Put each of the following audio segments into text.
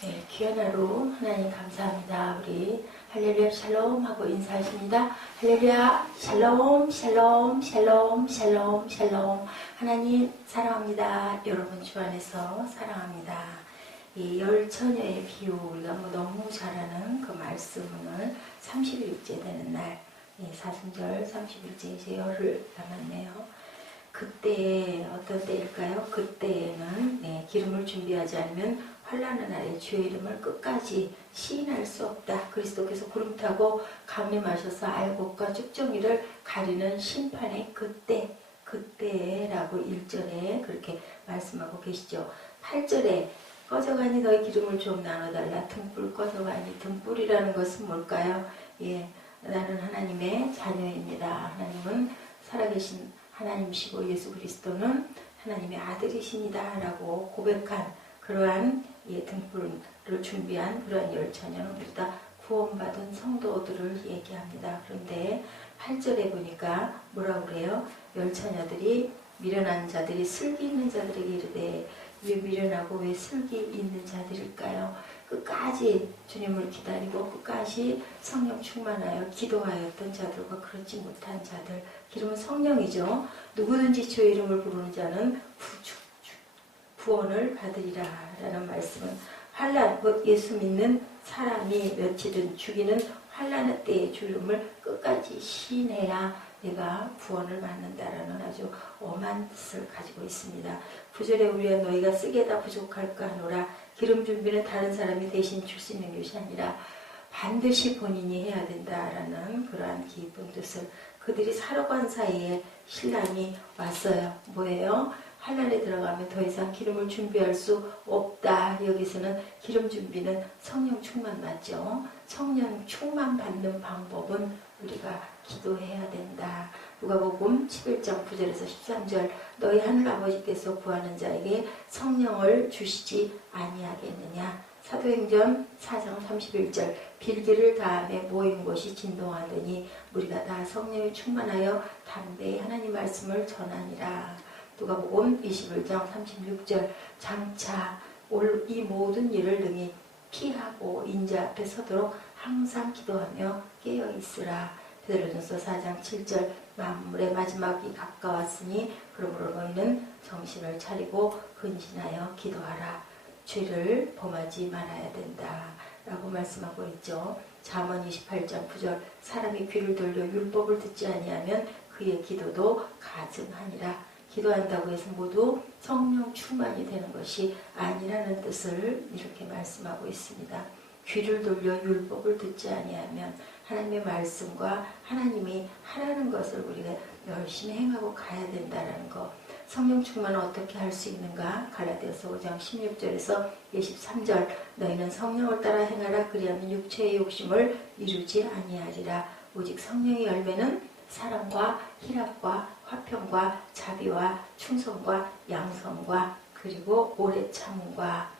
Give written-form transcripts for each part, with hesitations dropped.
네, 귀한 하루 하나님 감사합니다. 우리 할렐루야 샬롬 하고 인사하십니다. 할렐루야 샬롬 샬롬 샬롬 샬롬 샬롬. 하나님 사랑합니다. 여러분 주 안에서 사랑합니다. 이 열처녀의 비유, 우리가 너무 잘 아는 그 말씀, 오늘 30일째 되는 날, 사순절 30일째 이제 열흘 남았네요. 그때 어떤 때일까요? 그때에는 기름을 준비하지 않으면 환난의 날에 주의 이름을 끝까지 시인할 수 없다. 그리스도께서 구름 타고 강림하셔서 알곡과 쭉정이를 가리는 심판의 그때라고 1절에 그렇게 말씀하고 계시죠. 8절에 꺼져가니 너희 기름을 좀 나눠달라. 등불 꺼져가니, 등불이라는 것은 뭘까요? 나는 하나님의 자녀입니다. 하나님은 살아계신 하나님이시고 예수 그리스도는 하나님의 아들이십니다 라고 고백한 그러한 등불을 준비한 그러한 열처녀는 우리 다 구원받은 성도들을 얘기합니다. 그런데 8절에 보니까 뭐라고 그래요? 열처녀들이 미련한 자들이 슬기 있는 자들에게 이르되, 왜 미련하고 왜 슬기 있는 자들일까요? 끝까지 주님을 기다리고 끝까지 성령 충만하여 기도하였던 자들과 그렇지 못한 자들. 기름은 성령이죠. 누구든지 주의 이름을 부르는 자는 구원을 받으리라 라는 말씀은, 환난, 곧 예수 믿는 사람이 며칠은 죽이는 환난의 때에 주 이름을 끝까지 시인해야 내가 구원을 받는다라는 아주 엄한 뜻을 가지고 있습니다. 9절에 우리가 너희가 쓰게 다 부족할까 하노라. 기름 준비는 다른 사람이 대신 줄 수 있는 것이 아니라 반드시 본인이 해야 된다라는 그러한 깊은 뜻을, 그들이 살아간 사이에 신랑이 왔어요. 뭐예요? 환난에 들어가면 더 이상 기름을 준비할 수 없다. 여기서는 기름 준비는 성령 충만 맞죠? 성령 충만 받는 방법은 우리가 기도해야 된다. 누가복음 11장 9절에서 13절, 너희 하늘아버지께서 구하는 자에게 성령을 주시지 아니하겠느냐. 사도행전 4장 31절, 빌기를 다음에 모인 곳이 진동하더니 우리가 다 성령이 충만하여 담대히 하나님 말씀을 전하니라. 누가복음 21장 36절, 장차 올 이 모든 일을 능히 피하고 인자 앞에 서도록 항상 기도하며 깨어있으라. 베드로전서 4장 7절, 만물의 마지막이 가까웠으니 그러므로 너희는 정신을 차리고 근신하여 기도하라. 죄를 범하지 말아야 된다 라고 말씀하고 있죠. 잠언 28장 9절, 사람이 귀를 돌려 율법을 듣지 아니하면 그의 기도도 가증하니라. 기도한다고 해서 모두 성령 충만이 되는 것이 아니라는 뜻을 이렇게 말씀하고 있습니다. 귀를 돌려 율법을 듣지 아니하면 하나님의 말씀과 하나님이 하라는 것을 우리가 열심히 행하고 가야 된다는 것. 성령 충만은 어떻게 할 수 있는가? 갈라디아서 5장 16절에서 23절, 너희는 성령을 따라 행하라. 그리하면 육체의 욕심을 이루지 아니하리라. 오직 성령의 열매는 사랑과 희락과 화평과 자비와 충성과 양성과 그리고 오래 참음과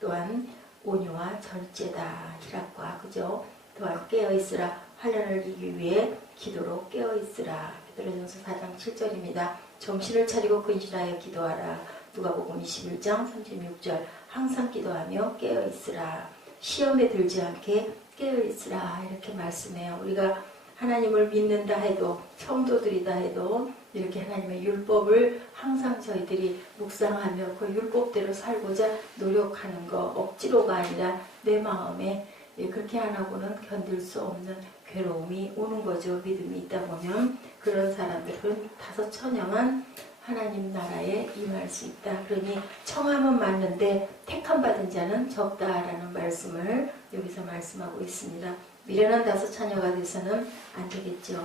또한 온유와 절제다. 희락과, 그죠? 또한 깨어있으라. 환난을 이기기 위해 기도로 깨어있으라. 베드로전서 4장 7절입니다. 정신을 차리고 근신하여 기도하라. 누가복음 21장 36절, 항상 기도하며 깨어있으라. 시험에 들지 않게 깨어있으라. 이렇게 말씀해요. 우리가 하나님을 믿는다 해도, 성도들이다 해도 이렇게 하나님의 율법을 항상 저희들이 묵상하며 그 율법대로 살고자 노력하는 거, 억지로가 아니라 내 마음에 그렇게 안 하고는 견딜 수 없는 괴로움이 오는 거죠. 믿음이 있다 보면 그런 사람들은 다섯 천영은 하나님 나라에 임할 수 있다. 그러니 청함은 많은데 택함 받은 자는 적다라는 말씀을 여기서 말씀하고 있습니다. 미련한 다섯 처녀가 돼서는 안 되겠죠.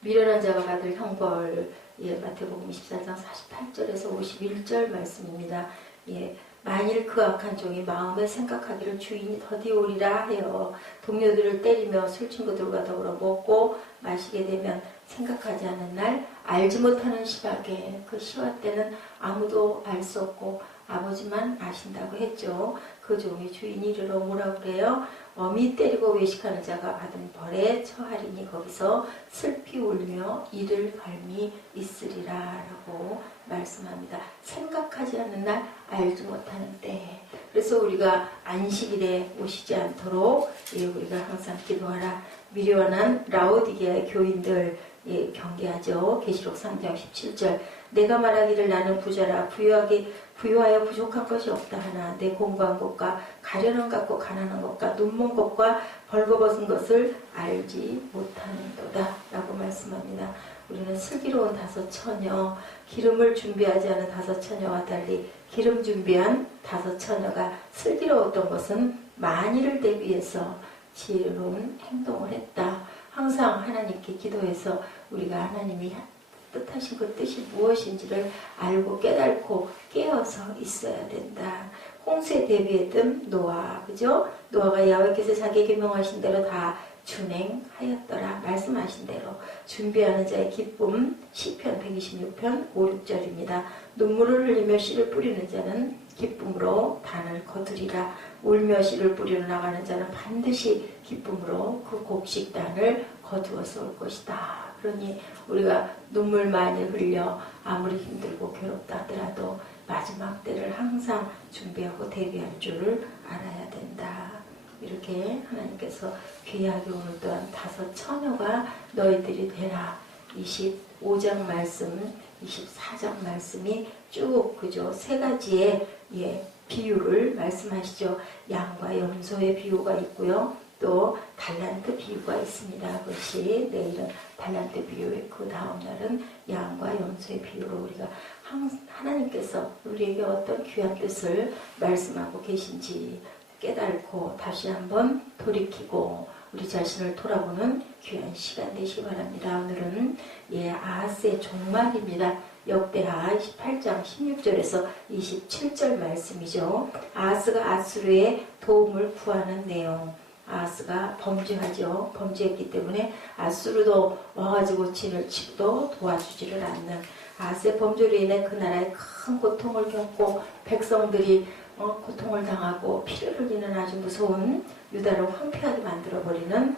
미련한 자가 받을 형벌, 마태복음 24장 48절에서 51절 말씀입니다. 만일 그 악한 종이 마음에 생각하기를 주인이 더디오리라 하여 동료들을 때리며 술 친구들과 더불어 먹고 마시게 되면 생각하지 않은 날 알지 못하는 시각에, 그 시화 때는 아무도 알 수 없고 아버지만 아신다고 했죠. 그 종이 주인이 이르러 뭐라고 그래요? 어미 때리고 외식하는 자가 받은 벌에 처하리니 거기서 슬피 울며 이를 갈미 있으리라 라고 말씀합니다. 생각하지 않는 날, 알지 못하는 때. 그래서 우리가 안식일에 오시지 않도록 우리가 항상 기도하라. 미련한 라오디게아 교인들 경계하죠. 계시록 3장 17절 내가 말하기를 나는 부자라 부유하여 부족한 것이 없다 하나 내 공부한 것과 가련한 것과 가난한 것과 눈먼 것과 벌거벗은 것을 알지 못하는도다 라고 말씀합니다. 우리는 슬기로운 다섯 처녀, 기름을 준비하지 않은 다섯 처녀와 달리 기름 준비한 다섯 처녀가 슬기로웠던 것은 만일을 대비해서 지혜로운 행동을 했다. 항상 하나님께 기도해서 우리가 하나님이 뜻하신 그 뜻이 무엇인지를 알고 깨닫고 깨어서 있어야 된다. 홍수에 대비했던 노아, 그죠? 노아가 야훼께서 자기에게 명하신 대로 다 준행하였더라. 말씀하신 대로 준비하는 자의 기쁨. 시편 126편 5, 6절입니다. 눈물을 흘리며 씨를 뿌리는 자는 기쁨으로 단을 거두리라. 울며 씨를 뿌리러 나가는 자는 반드시 기쁨으로 그 곡식단을 거두어서 올 것이다. 그러니 우리가 눈물 많이 흘려 아무리 힘들고 괴롭다 하더라도 마지막 때를 항상 준비하고 대비할 줄을 알아야 된다. 이렇게 하나님께서 귀하게 오늘 또한 다섯 처녀가 너희들이 되라. 25장 말씀, 24장 말씀이 쭉 그죠? 세 가지의 비유를 말씀하시죠. 양과 염소의 비유가 있고요. 또 달란트 비유가 있습니다. 그것이 내일은 달란트 비유, 그 다음 날은 양과 염소의 비유로 우리가 하나님께서 우리에게 어떤 귀한 뜻을 말씀하고 계신지 깨닫고 다시 한번 돌이키고 우리 자신을 돌아보는 귀한 시간 되시기 바랍니다. 오늘은 아하스의 종말입니다. 역대하 28장 16절에서 27절 말씀이죠. 아하스가 아수르의 도움을 구하는 내용. 아하스가 범죄하죠. 범죄했기 때문에 아수르도 와가지고 진을 치고도 도와주지를 않는 아하스의 범죄로 인해 그 나라에 큰 고통을 겪고 백성들이 고통을 당하고 피를 흘리는 아주 무서운 유다를 황폐하게 만들어버리는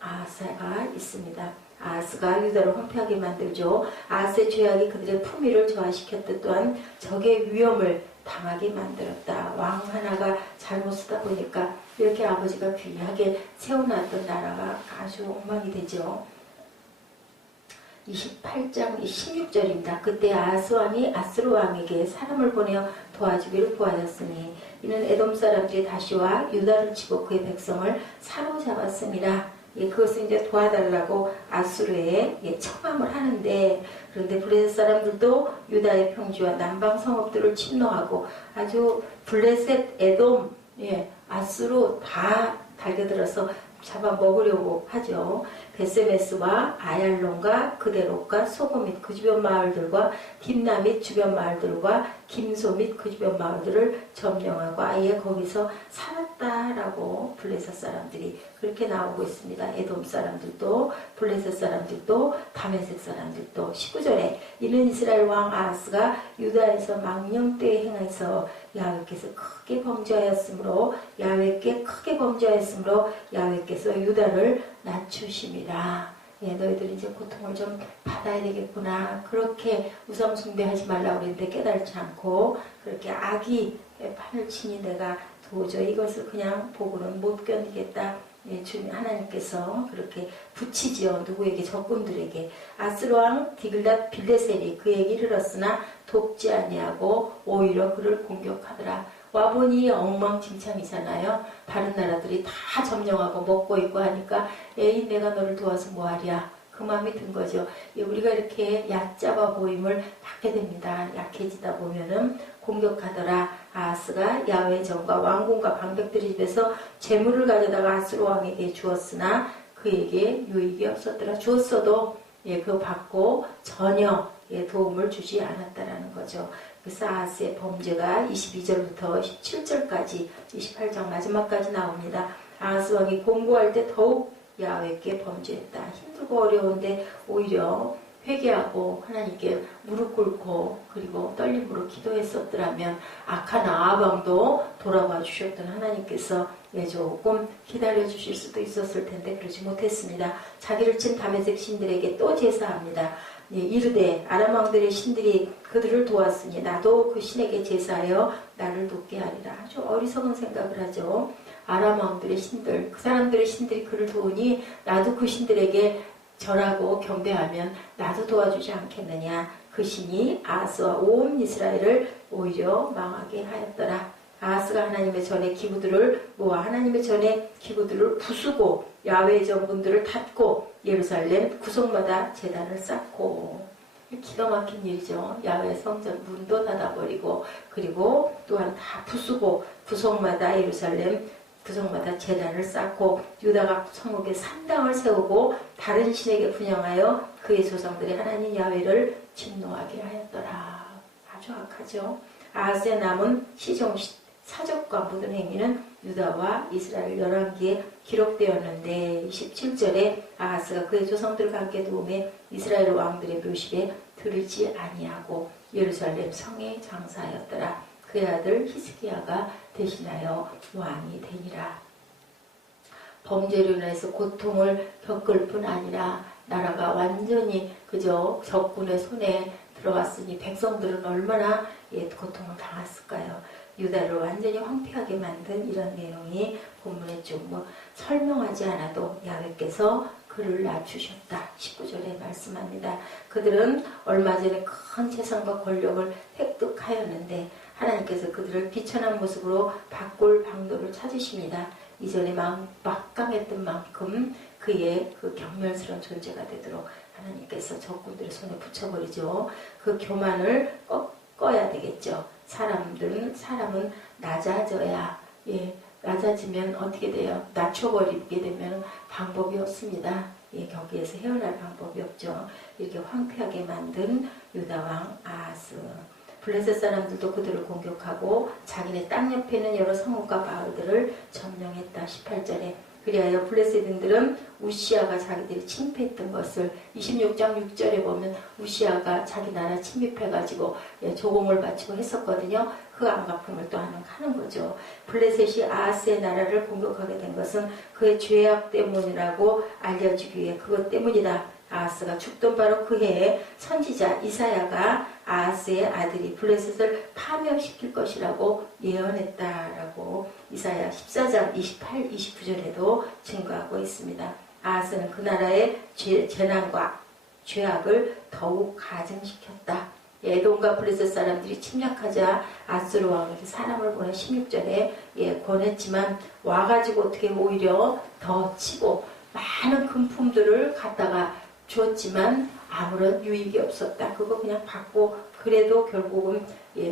아하스가 있습니다. 아하스가 유다를 황폐하게 만들죠. 아하스의 죄악이 그들의 품위를 저하시켰듯 또한 적의 위험을 당하게 만들었다. 왕 하나가 잘못 쓰다 보니까 이렇게 아버지가 귀하게 세워놨던 나라가 아주 엉망이 되죠. 28장 16절입니다. 그때 아하스 왕이 아스루 왕에게 사람을 보내어 도와주기를 구하였으니 이는 에돔 사람들이 다시 와 유다를 치고 그의 백성을 사로잡았습니다. 그것을 이제 도와달라고 아수르에 청함을 하는데, 그런데 블레셋 사람들도 유다의 평지와 남방 성읍들을 침노하고 아주 블레셋, 에돔, 아수르 다 달겨들어서 잡아먹으려고 하죠. 베세메스와 아얄론과 그데롯과 소고 및 그 주변 마을들과 딥나 및 주변 마을들과 김소 및 그 주변 마을들을 점령하고 아예 거기서 살았다라고 블레셋 사람들이 그렇게 나오고 있습니다. 에돔 사람들도 블레셋 사람들도 다메섹 사람들도. 19절에 이는 이스라엘 왕 아하스가 유다에서 망령되이 행해서 야훼께서 크게 범죄하였으므로 야훼께서 유다를 낮추심이라. 너희들이 이제 고통을 좀 받아야 되겠구나. 그렇게 우상 숭배하지 말라고 그랬는데 깨달지 않고 그렇게 악이 판을 치니 내가 도저히 이것을 그냥 보고는 못 견디겠다. 주님 하나님께서 그렇게 붙이지요. 누구에게? 적군들에게. 아스루 왕 디글랏 빌레셀이 그에게 이르렀으나 돕지 아니하고 오히려 그를 공격하더라. 와보니 엉망진창이잖아요. 다른 나라들이 다 점령하고 먹고 있고 하니까 에이 내가 너를 도와서 뭐하랴. 그 마음이 든 거죠. 우리가 이렇게 얕잡아 보임을 받게 됩니다. 약해지다 보면은 공격하더라. 아하스가 야훼 전과 왕궁과 방백들의 집에서 재물을 가져다가 아스루 왕에게 주었으나 그에게 유익이 없었더라. 주었어도 그거 받고 전혀 도움을 주지 않았다라는 거죠. 그래서 아하스의 범죄가 22절부터 17절까지 28장 마지막까지 나옵니다. 아하스 왕이 공고할 때 더욱 야훼께 범죄했다. 힘들고 어려운데 오히려 회개하고 하나님께 무릎 꿇고 그리고 떨림으로 기도했었더라면 악한 아합왕도 돌아와 주셨던 하나님께서 조금 기다려 주실 수도 있었을 텐데 그러지 못했습니다. 자기를 친 다메섹 신들에게 또 제사합니다. 이르되 아람 왕들의 신들이 그들을 도왔으니 나도 그 신에게 제사하여 나를 돕게 하리라. 아주 어리석은 생각을 하죠. 아람 왕들의 신들, 그 사람들의 신들이 그를 도우니 나도 그 신들에게 절하고 경배하면 나도 도와주지 않겠느냐. 그 신이 아하스와 온 이스라엘을 오히려 망하게 하였더라. 아하스가 하나님의 전에 기구들을 모아 하나님의 전에 기구들을 부수고 야훼의 전분들을 닫고 예루살렘 구석마다 제단을 쌓고. 기가 막힌 일이죠. 야훼 성전 문도 닫아버리고 그리고 또한 다 부수고 구석마다 예루살렘 구석마다 제단을 쌓고 유다가 성읍에 산당을 세우고 다른 신에게 분향하여 그의 조상들의 하나님 야훼를 진노하게 하였더라. 아주 악하죠. 아하스의 남은 시종 사적과 모든 행위는 유다와 이스라엘 열왕기에 기록되었는데 27절에 아하스가 그의 조상들과 함께 도움에 이스라엘 왕들의 묘실에 들지 아니하고 예루살렘 성에 장사하였더라. 그의 아들 히스기야가 대신하여 왕이 되니라. 범죄로 인해서 고통을 겪을 뿐 아니라 나라가 완전히 그저 적군의 손에 들어갔으니 백성들은 얼마나 고통을 당했을까요? 유다를 완전히 황폐하게 만든 이런 내용이 본문에 좀 설명하지 않아도 야훼께서 그를 낮추셨다. 19절에 말씀합니다. 그들은 얼마 전에 큰 재산과 권력을 획득하였는데 하나님께서 그들을 비천한 모습으로 바꿀 방도를 찾으십니다. 이전에 막강했던 만큼 그의 그 경멸스러운 존재가 되도록 하나님께서 적군들의 손에 붙여버리죠. 그 교만을 꺾어야 되겠죠. 사람은 낮아져야, 낮아지면 어떻게 돼요? 낮춰버리게 되면 방법이 없습니다. 거기에서 헤어날 방법이 없죠. 이렇게 황폐하게 만든 유다왕 아하스. 블레셋 사람들도 그들을 공격하고 자기네 땅 옆에 있는 여러 성읍과 마을들을 점령했다. 18절에 그리하여 블레셋인들은 우시아가 자기들이 침입했던 것을 26장 6절에 보면 우시아가 자기 나라 침입해가지고 조공을 바치고 했었거든요. 그 안갚음을 또 하는 거죠. 블레셋이 아하스의 나라를 공격하게 된 것은 그의 죄악 때문이라고 알려주기 위해 그것 때문이다. 아하스가 죽던 바로 그 해에 선지자 이사야가 아하스의 아들이 블레셋을 파멸시킬 것이라고 예언했다라고 이사야 14장 28, 29절에도 증거하고 있습니다. 아하스는 그 나라의 재난과 죄악을 더욱 가증시켰다. 에돔과 블레셋 사람들이 침략하자 아수르 왕에게 사람을 보내 16절에 권했지만 와가지고 어떻게 오히려 더 치고 많은 금품들을 갖다가 줬지만 아무런 유익이 없었다. 그거 그냥 받고 그래도 결국은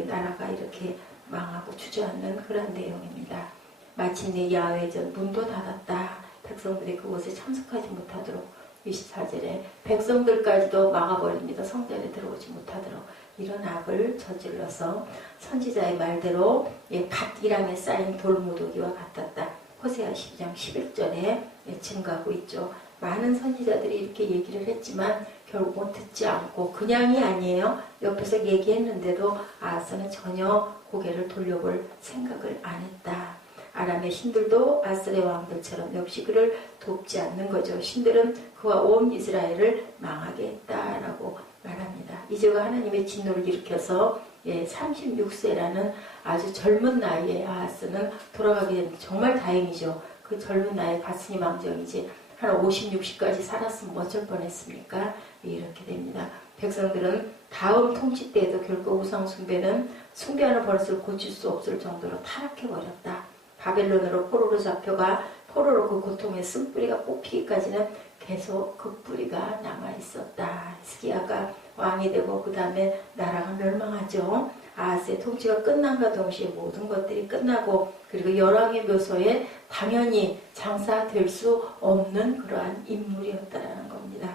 나라가 이렇게 망하고 주저앉는 그런 내용입니다. 마침내 야훼전 문도 닫았다. 백성들이 그곳에 참석하지 못하도록 24절에 백성들까지도 막아버립니다. 성전에 들어오지 못하도록 이런 악을 저질러서 선지자의 말대로 갓이랑에 쌓인 돌무더기와 같았다. 호세아 12장 11절에 증가하고 있죠. 많은 선지자들이 이렇게 얘기를 했지만 결국은 듣지 않고 그냥이 아니에요. 옆에서 얘기했는데도 아하스는 전혀 고개를 돌려볼 생각을 안 했다. 아람의 신들도 아스레 왕들처럼 역시 그를 돕지 않는 거죠. 신들은 그와 온 이스라엘을 망하게 했다라고 말합니다. 이제가 하나님의 진노를 일으켜서 36세라는 아주 젊은 나이에 아하스는 돌아가게 된 정말 다행이죠. 그 젊은 나이에 갔으니 망정이지 한 50, 60까지 살았으면 어쩔 뻔했습니까? 이렇게 됩니다. 백성들은 다음 통치 때에도 결국 우상 숭배하는 버릇을 고칠 수 없을 정도로 타락해버렸다. 바벨론으로 포로로 잡혀가 포로로 그 고통의 쓴뿌리가 뽑히기까지는 계속 그 뿌리가 남아있었다. 히스기야가 왕이 되고 그 다음에 나라가 멸망하죠. 아하스의 통치가 끝난과 동시에 모든 것들이 끝나고 그리고 열왕의 묘소에 당연히 장사될 수 없는 그러한 인물이었다라는 겁니다.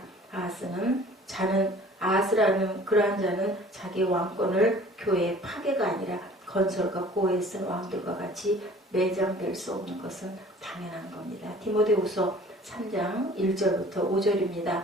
아하스라는 그러한 자는 자기 왕권을 교회의 파괴가 아니라 건설과 보호에 쓴 왕들과 같이 매장될 수 없는 것은 당연한 겁니다. 디모데후서 3장 1절부터 5절입니다.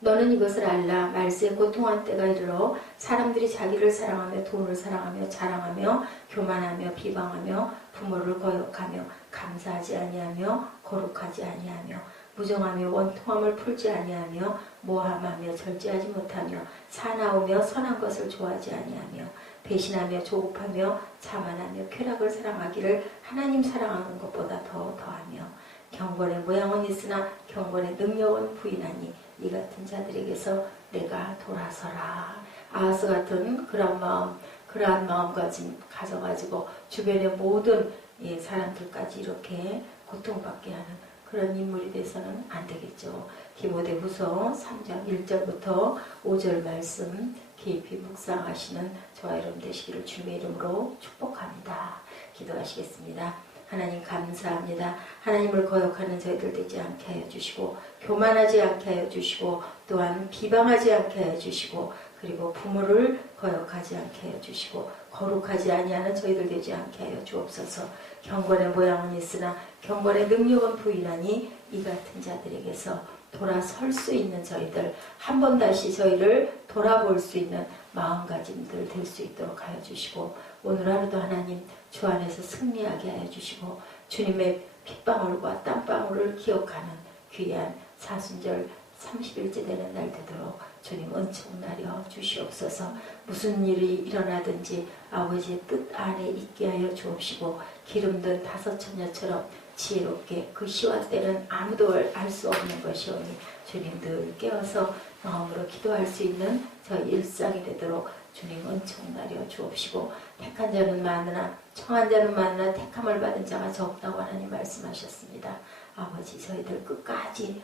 너는 이것을 알라. 말세에 고통한 때가 이르러 사람들이 자기를 사랑하며 돈을 사랑하며 자랑하며 교만하며 비방하며 부모를 거역하며 감사하지 아니하며 거룩하지 아니하며 무정하며 원통함을 풀지 아니하며 모함하며 절제하지 못하며 사나우며 선한 것을 좋아하지 아니하며 배신하며 조급하며 자만하며 쾌락을 사랑하기를 하나님 사랑하는 것보다 더하며 경건의 모양은 있으나 경건의 능력은 부인하니 이 같은 자들에게서 내가 돌아서라. 아하스 같은 그러한 마음가짐 가져가지고 주변의 모든 사람들까지 이렇게 고통받게 하는 그런 인물이 돼서는 안 되겠죠. 디모데후서 3장 1절부터 5절 말씀 깊이 묵상하시는 저와 여러분 되시기를 주님의 이름으로 축복합니다. 기도하시겠습니다. 하나님 감사합니다. 하나님을 거역하는 저희들 되지 않게 하여 주시고 교만하지 않게 하여 주시고 또한 비방하지 않게 하여 주시고 그리고 부모를 거역하지 않게 하여 주시고 거룩하지 아니하는 저희들 되지 않게 하여 주옵소서. 경건의 모양은 있으나 경건의 능력은 부인하니 이 같은 자들에게서 돌아설 수 있는 저희들 한 번 다시 저희를 돌아볼 수 있는 마음가짐들 될 수 있도록 하여 주시고 오늘 하루도 하나님 주 안에서 승리하게 하여 주시고 주님의 핏방울과 땀방울을 기억하는 귀한 사순절 30일째 되는 날 되도록 주님 은총 나려 주시옵소서. 무슨 일이 일어나든지 아버지의 뜻 안에 있게 하여 주옵시고 기름든 다섯 처녀처럼 지혜롭게 그 시와 때는 아무도 알 수 없는 것이오니 주님 늘 깨어서 마음으로 기도할 수 있는 저희 일상이 되도록 주님 은총 나려 주옵시고 택한 자는 많으나 청한 자는 많으나 택함을 받은 자가 적다고 하나님 말씀하셨습니다. 아버지 저희들 끝까지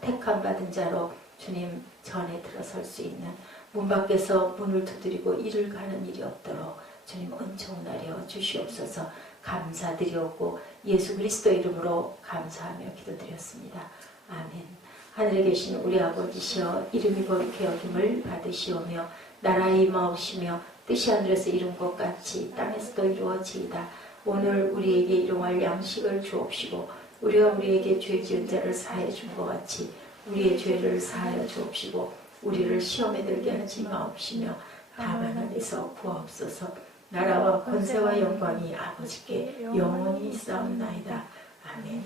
택함 받은 자로 주님 전에 들어설 수 있는 문 밖에서 문을 두드리고 이를 가는 일이 없도록 주님 은총 나려 주시옵소서. 감사드리옵고 예수 그리스도 이름으로 감사하며 기도드렸습니다. 아멘. 하늘에 계신 우리 아버지시여 이름이 거룩히 여김을 받으시오며 나라의 임하옵시며 뜻이 하늘에서 이룬 것 같이 땅에서도 이루어지이다. 오늘 우리에게 일용할 양식을 주옵시고 우리가 우리에게 죄 지은 자를 사하여 준 것 같이 우리의 죄를 사하여 주옵시고 우리를 시험에 들게 하지 마옵시며 다만 안에서 구하옵소서. 나라와 권세와 영광이 아버지께 영원히 있사옵나이다. 아멘.